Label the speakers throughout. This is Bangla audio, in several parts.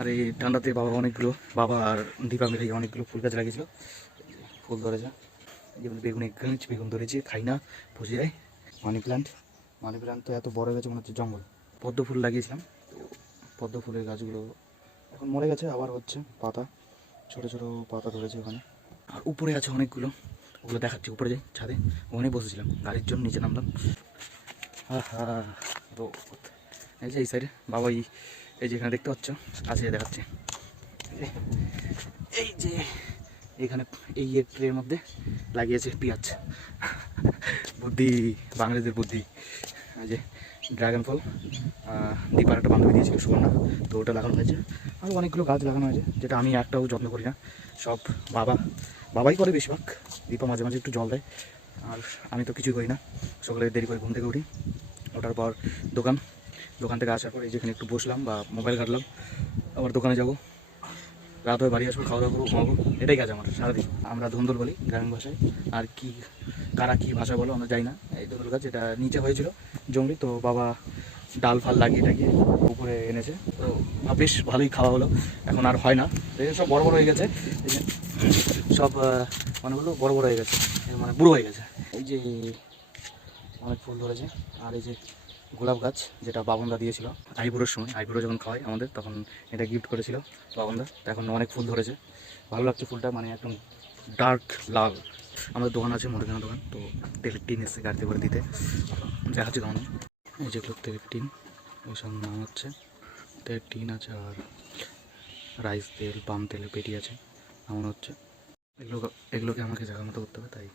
Speaker 1: আর এই ঠান্ডাতে বাবা অনেকগুলো বাবা আর দীপা মিলে অনেকগুলো ফুল গাছ লাগিয়েছিল। ফুল ধরে ধরেছে। যেমন বেগুন গাছ, বেগুন ধরেছে, খাই না পচে যায় মানি প্ল্যান্ট মানি প্ল্যান্ট তো এত বড় হয়ে গেছে, মনে হচ্ছে জঙ্গল। পদ্ম ফুল লাগিয়েছিলাম। তো পদ্ম ফুলের গাছগুলো এখন মরে গেছে, আবার হচ্ছে পাতা। ছোট ছোট পাতা ধরেছে ওখানে। আর উপরে আছে অনেকগুলো। ওগুলো দেখাচ্ছি, উপরে যাই, ছাদে। ওখানে বসেছিলাম, গাড়ির জন্য নিচে নামলাম। হ্যাঁ রোদ এই যে এই সাইডে বাবা এই এই যে এখানে দেখতে পাচ্ছ যেয়ে দেখাচ্ছে। এই যে- এখানে এই ট্রের মধ্যে লাগিয়েছে পেঁয়াজ। বুদ্ধি, বাঙালিদের বুদ্ধি। এই যে ড্রাগন ফল দীপার একটা বান্ধবী দিয়েছিল, সুবর্ণা। তো ওটা লাগানো হয়েছে। আরও অনেকগুলো গাছ লাগানো হয়েছে, যেটা আমি একটাও যত্ন করি না। সব বাবা, বাবাই করে বেশিরভাগ। দীপা মাঝে মাঝে একটু জল দেয়। আর আমি তো কিছুই করি না। সকালে দেরি করে ঘুম থেকে উঠি। ওঠার পর দোকান দোকান থেকে আসার পর এই যেখানে একটু বসলাম বা মোবাইল ঘাটলাম আবার দোকানে যাব। রাত হয়ে বাড়ি আসব খাওয়া দাওয়া করব ঘুমাবো এটাই কাজ আমার সারাদিন। আমরা ধুন্দুল বলি গ্রামীণ ভাষায়। আর কি কারা কি ভাষা বলো আমরা যাই না। এই ধুন্দুল গাছ এটা নিচে হয়েছিল জঙ্গলি তো বাবা ডাল ফাল লাগিয়ে টাকিয়ে উপরে এনেছে। তো বেশ ভালোই খাওয়া হলো। এখন আর হয় না। সব বড় বড় হয়ে গেছে। সব আহ, মানে হলো বড় বড় হয়ে গেছে। মানে বুড়ো হয়ে গেছে। এই যে অনেক ফুল ধরেছে। আর এই যে গোলাপ গাছ, যেটা বাবনদা দিয়েছিল। আইবুড়োর সময়, আইবুড়ো যখন খাওয়াই আমাদের, তখন এটা গিফট করেছিল বাবনদা। এখন অনেক ফুল ধরেছে। ভালো লাগছে ফুলটা মানে একদম ডার্ক লাল। আমাদের দোকান আছে, মুদিখানা দোকান, তো তেলের টিন এসছে গাড়িতে করে দিতে। দেখাচ্ছি তখন এই যেগুলো তেলের টিন, ওই সব নাম হচ্ছে। তেলের টিন আছে আর রাইস তেল, পাম তেলের পেটি আছে এমন হচ্ছে। এগুলো, এগুলোকে আমাকে জায়গা মতো করতে হবে, তাই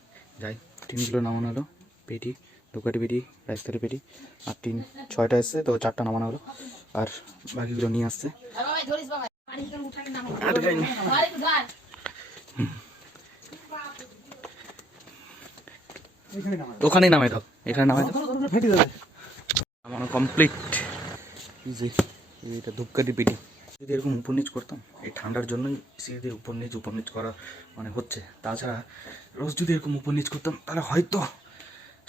Speaker 1: যাই। টিনগুলো নামানো হলো, পেটি। দুকাটি পেটি রাইস তেলের পেটি আর তিন ছয়টা এসছে তো চারটা নামানো হলো। আর বাকিগুলো নিয়ে আসছে। ওখানেই নামাই দাও এখানে নামাই দাও। নামানো কমপ্লিট যে এটা ধূপকাঠি পেটি। যদি এরকম উপর নিচ করতাম এই ঠান্ডার জন্যই সিঁড়িদের উপর নিচ উপর নিচ করা মানে হচ্ছে। তাছাড়া রোজ যদি এরকম উপর নিচ করতাম তাহলে হয়তো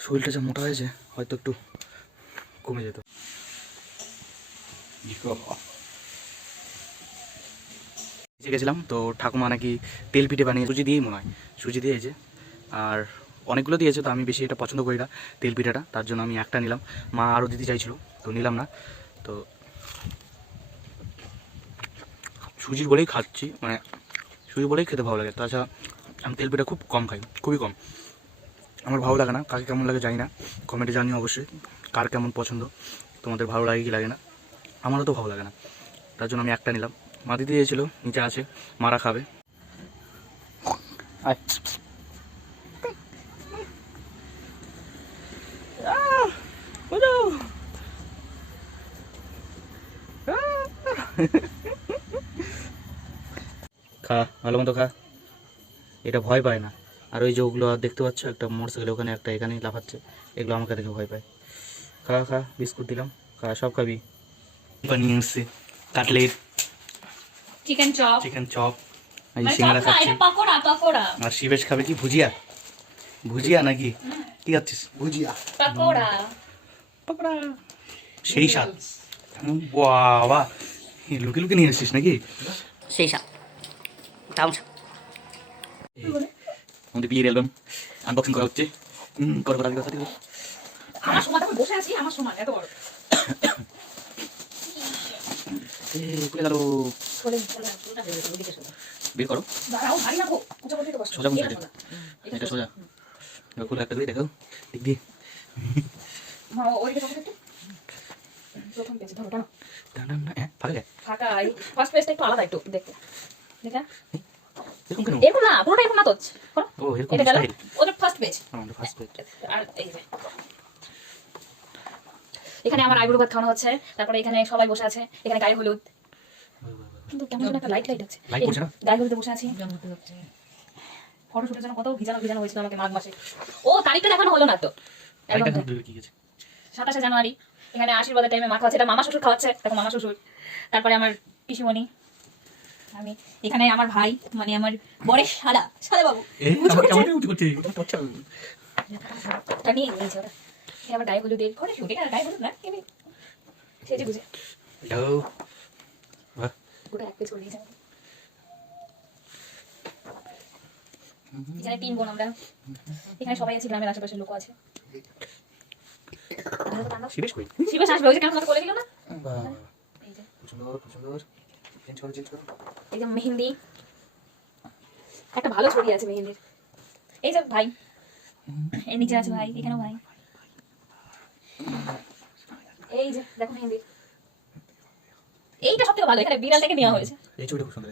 Speaker 1: শরীরটা যা মোটা হয়েছে, হয়তো একটু কমে যেত। গেছিলাম, তো ঠাকুমা নাকি তেল পিঠে বানিয়ে সুজি দিয়েই মনে হয়। সুজি দিয়েছে, আর অনেকগুলো দিয়েছে, তো আমি বেশি এটা পছন্দ করি না তেল পিঠাটা, তার জন্য আমি একটা নিলাম। মা আরও দিতে চাইছিল, তো নিলাম না। তো সুজির বলেই খাচ্ছি মানে সুজি বলেই খেতে ভালো লাগে। তাছাড়া আমি তেল পিঠা খুব কম খাই, খুবই কম। আমার ভালো লাগে না, কাকে কেমন লাগে জানি না। কমেন্টে জানিও অবশ্যই, কার কেমন পছন্দ, তোমাদের ভালো লাগে কি লাগে না, আমারও তো ভালো লাগে না। তার জন্য আমি একটা নিলাম। মা দিতে দিয়েছিল নিচে আছে, মারা খাবে। খা, ভালো মতো খা। এটা ভয় পায় না। আর ওই যে ওগুলো দেখতে পাচ্ছ একটা মোটরসাইকেল ওখানে একটা এখানেই লাফাচ্ছে। এগুলো আমাকে দেখে ভয় পায়। খা খা বিস্কুট দিলাম। খা সব খাবি। বানিয়ে এসছে cutlet
Speaker 2: chicken chop
Speaker 1: chicken chop এই
Speaker 2: মানে
Speaker 1: সিঙ্গারা খাচ্ছি।
Speaker 2: পাকোড়া পাকোড়া।
Speaker 1: আর শিবেশ খাবে কি ভুজিয়া? ভুজিয়া নাকি? কি খাচ্ছিস? ভুজিয়া।
Speaker 2: পাকোড়া।
Speaker 1: পাকোড়া। সেই স্বাদ। বাবা। এই লুকে লুকে নিয়ে এসেছিস নাকি?
Speaker 2: সেই সাপ দাম
Speaker 1: আমাদের বিয়ের অ্যালবাম আনবক্সিং করা হচ্ছে। হুম করো করা কথা
Speaker 2: আমার বসে আছি এত বড়।
Speaker 1: খুলে গেল বের করো। সোজা কোন
Speaker 2: এটা সোজা।
Speaker 1: খুলে একটা দিক দিয়ে। ফাঁকা
Speaker 2: ফার্স্ট পেজটা একটু আলাদা একটু দেখতে। দেখা?
Speaker 1: এরকম কেন?
Speaker 2: এরকম না পুরোটা এরকম না তো।
Speaker 1: ও এরকম
Speaker 2: এটা গেল। ওটা ফার্স্ট পেজ
Speaker 1: আমাদের ফার্স্ট পেজ
Speaker 2: আর এই যে। এখানে আমার আইবুড়ো ভাত খাওয়ানো হচ্ছে। তারপরে এখানে সবাই বসে আছে। এখানে গায়ে হলুদ। কিন্তু কেমন যেন একটা লাইট লাইট আছে।
Speaker 1: Light পড়ছে না?
Speaker 2: গায়ে হলুদে বসে আছি। ফটো জন্য কত ভিজানো ভিজানো হয়েছিল আমাকে মাঘ মাসে। ও তারিখটা দেখানো হলো না তো। সাতাশে জানুয়ারি। এখানে আশীর্বাদের টাইমে মা খাওয়াচ্ছে এটা মামা শ্বশুর খাওয়াচ্ছে। দেখো মামা শ্বশুর। তারপরে আমার পিসিমণি। আমি এখানে আমার ভাই মানে আমার বরের শালা শালা বাবু। নিয়ে নিয়েছে ওটা হলুদের ঘরে শুট হলুদ না সেজে
Speaker 1: হ্যালো।
Speaker 2: এক পেজ করে। এখানে তিন বোন আমরা। এখানে সবাই আছে গ্রামের আশেপাশের লোক আছে।
Speaker 1: শিবেশ
Speaker 2: আসবে ওই যে কেন তোমাকে বলে না?
Speaker 1: বাহ,
Speaker 2: এই যে।
Speaker 1: খুব সুন্দর সুন্দর চেঞ্জ করো চেঞ্জ করো।
Speaker 2: এই যে মেহেন্দি। একটা ভালো ছবি আছে মেহেন্দির। এই যে ভাই। এই নিচে আছে ভাই এখানেও ভাই। এই যে দেখো মেহেন্দি। এইটা সব থেকে ভালো এখানে বিড়াল থেকে নেওয়া হয়েছে।
Speaker 1: এই ছবিটা খুব সুন্দর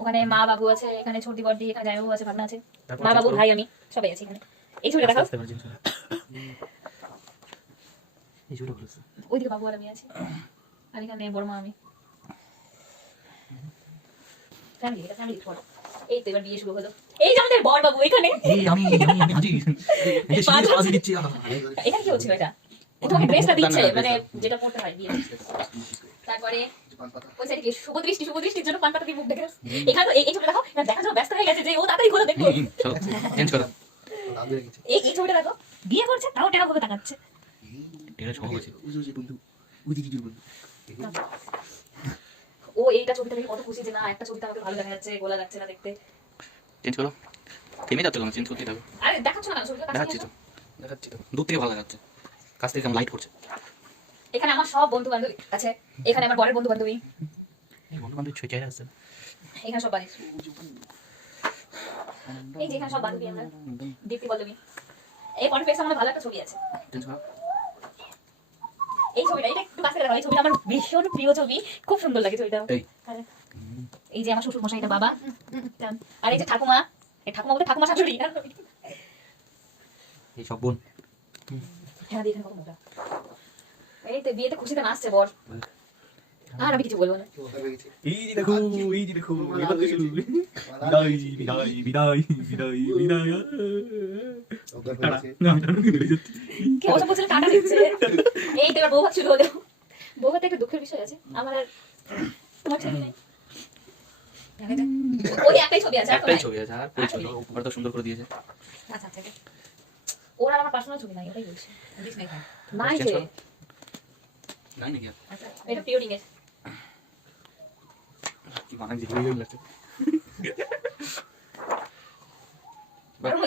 Speaker 2: ওখানে মা বাবু আছে এখানে ছোটি বড়দি এখানে জামাইবাবু আছে ভাগনা আছে। মা বাবু ভাই আমি সবাই আছি এখানে। এই ছবিটা দেখাও। ওইদিকে বাবু আর আমি আছি। আর এখানে বড় মা আমি। ফ্যামিলি এটা ফ্যামিলি ফটো এই তো এবার বিয়ে শুরু হলো। এই যে আমাদের বর বাবু এখানে।
Speaker 1: এই আমি আমি আমি হাজির এই যে
Speaker 2: পাঁচ
Speaker 1: শিবেশ আওয়াজ দিচ্ছি
Speaker 2: এখানে কি হচ্ছিল এটা? তোমাকে ড্রেসটা দিচ্ছে মানে যেটা পড়তে হয় বিয়ে। তারপরে ওই সাইডে কি শুভ দৃষ্টি শুভ দৃষ্টির জন্য পান পাতা দিয়ে মুখ দেখে এখানে তো এই এই ছবিটা দেখো ব্যস্ত হয়ে গেছে যে ও তাড়াতাড়ি করে দেখো
Speaker 1: হুম, হুম, চলো চেঞ্জ করো।
Speaker 2: এই এই ছবিটা দেখো। বিয়ে করছে তাও টেরা ভাবে তাকাচ্ছে। ও এইটা ছবিটা দেখে কত খুশি যে না একটা ছবিটা আমাকে ভালো দেখা যাচ্ছে গোলা যাচ্ছে না দেখতে।
Speaker 1: চেঞ্জ করো থেমে যাচ্ছে কেন চেঞ্জ করতে হবে।
Speaker 2: আরে দেখাচ্ছ না ছবিটা
Speaker 1: দেখাচ্ছি তো দেখাচ্ছি তো। দূর থেকে ভালো দেখাচ্ছে। কাছ থেকে কেমন লাইট করছে।
Speaker 2: এখানে আমার সব বন্ধু বান্ধবী আছে। এখানে আমার বরের বন্ধু বান্ধবী
Speaker 1: এই বন্ধু বান্ধব ছয় চেহারা আছে
Speaker 2: এখানে সব বাড়ির এই যে এখানে সব বান্ধবী আমরা। দীপ্তি পল্লবী এই ফটো আমার ভালো একটা ছবি আছে।
Speaker 1: চেঞ্জ করো।
Speaker 2: এই ছবিটা এটা একটু কাছে দেখো এই ছবিটা আমার ভীষণ প্রিয় ছবি। খুব সুন্দর লাগে ছবিটা।
Speaker 1: এই।
Speaker 2: যে আমার শ্বশুর মশাই এটা বাবা। আর এই যে ঠাকুমা এই ঠাকুমা বলতে ঠাকুমা শাশুড়ি।
Speaker 1: এই সব বোন।
Speaker 2: হ্যাঁ দেখেন কত মোটা এই তো বিয়েতে খুশিতে নাচছে বর। আর আমি কিছু বলব না।
Speaker 3: এই দেখো এই দেখো এবার তো শুরু বিদায় বিদায় বিদায় বিদায়। বিদায়।
Speaker 2: ওসব বলছিল টাটা দিচ্ছে? এই তো এবার বউ শুরু হলো। বউ একটা দুঃখের বিষয় আছে। আমার আর তোমার ছবি নেই। ওই একটাই ছবি আছে
Speaker 1: একটাই ছবি আছে আর কই ছবি ওটা তো সুন্দর করে দিয়েছে।
Speaker 2: আচ্ছা আচ্ছা ওর আর আমার পার্সোনাল ছবি নাই ওটাই বলছি। নাই
Speaker 1: চেঞ্জ
Speaker 2: যে
Speaker 1: করো। নাই নাকি
Speaker 2: এটা প্রিয় রিং এর
Speaker 1: কি মানায় যে হিরোইন লাগছে
Speaker 2: দারুণ হয়েছে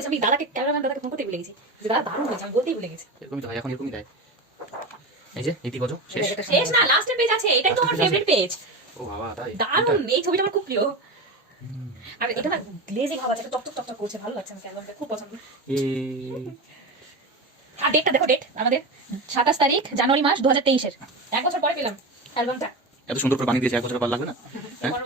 Speaker 2: আমি দাদাকে ক্যামেরাম্যান দাদাকে ফোন করতে ভুলে গেছি। দাদা দারুণ হয়েছে আমি বলতেই ভুলে গেছি।
Speaker 1: এরকমই তো হয় এখন এরকমই দেয়। এই যে এইটি শেষ।
Speaker 2: শেষ না লাস্টের পেজ আছে এটাই তো আমার ফেভারিট পেজ
Speaker 1: ও বাবা তাই?
Speaker 2: দারুণ এই ছবিটা আমার খুব প্রিয়। আর এটা না গ্লেজিং ভাব আছে করছে ভালো লাগছে আমাকে অ্যালবামটা খুব পছন্দ। আর ডেটটা দেখো ডেট আমাদের সাতাশ তারিখ জানুয়ারি মাস দু হাজার তেইশের। এক বছর পরে পেলাম অ্যালবামটা।
Speaker 1: এত সুন্দর করে বানিয়ে দিয়েছে এক বছর পর লাগবে না? হ্যাঁ?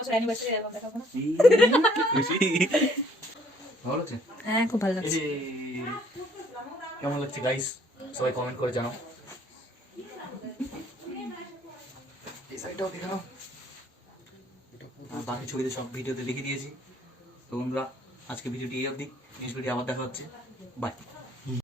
Speaker 1: ভালো লাগছে?
Speaker 2: হ্যাঁ খুব ভালো
Speaker 1: এই কেমন লাগছে গাইস সবাই কমেন্ট করে জানাও। এই সাইডটাও দেখাও। বাকি ছবিতে সব ভিডিওতে লিখে দিয়েছি। তো বন্ধুরা আজকে ভিডিওটি এই অবধি। নেক্সট ভিডিও আবার দেখা হচ্ছে। বাই